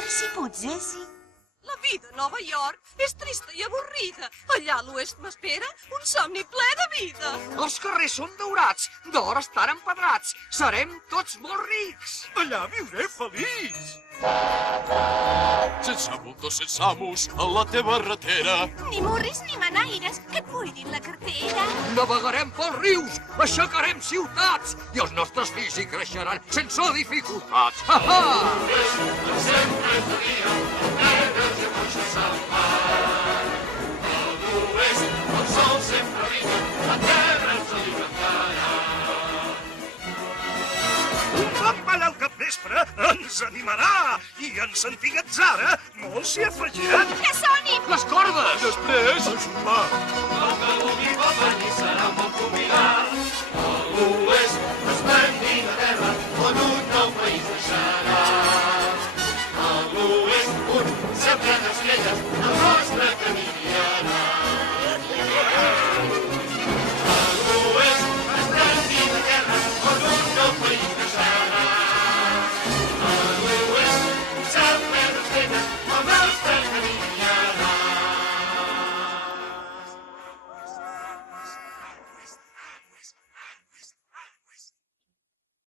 Merci, Putzesi. La vida a Nova York és trista i avorrida. Allà a l'oest m'espera un somni ple de vida. Els carrers són daurats, d'or estan empedrats. Serem tots molt rics. Allà viuré feliç. Sense multos, sense amos, a la teva ratera. Ni murris ni manaires que et buidin la cartera. Navegarem pels rius, aixecarem ciutats i els nostres fills hi creixeran sense dificultats. Ha, ha! Un bon ball al capvespre ens animarà i ens antiguets ara molts s'hi afegiran. Que soni! Les cordes! Després, Ajudar. el que vulgui pot venir serà un bon convidat.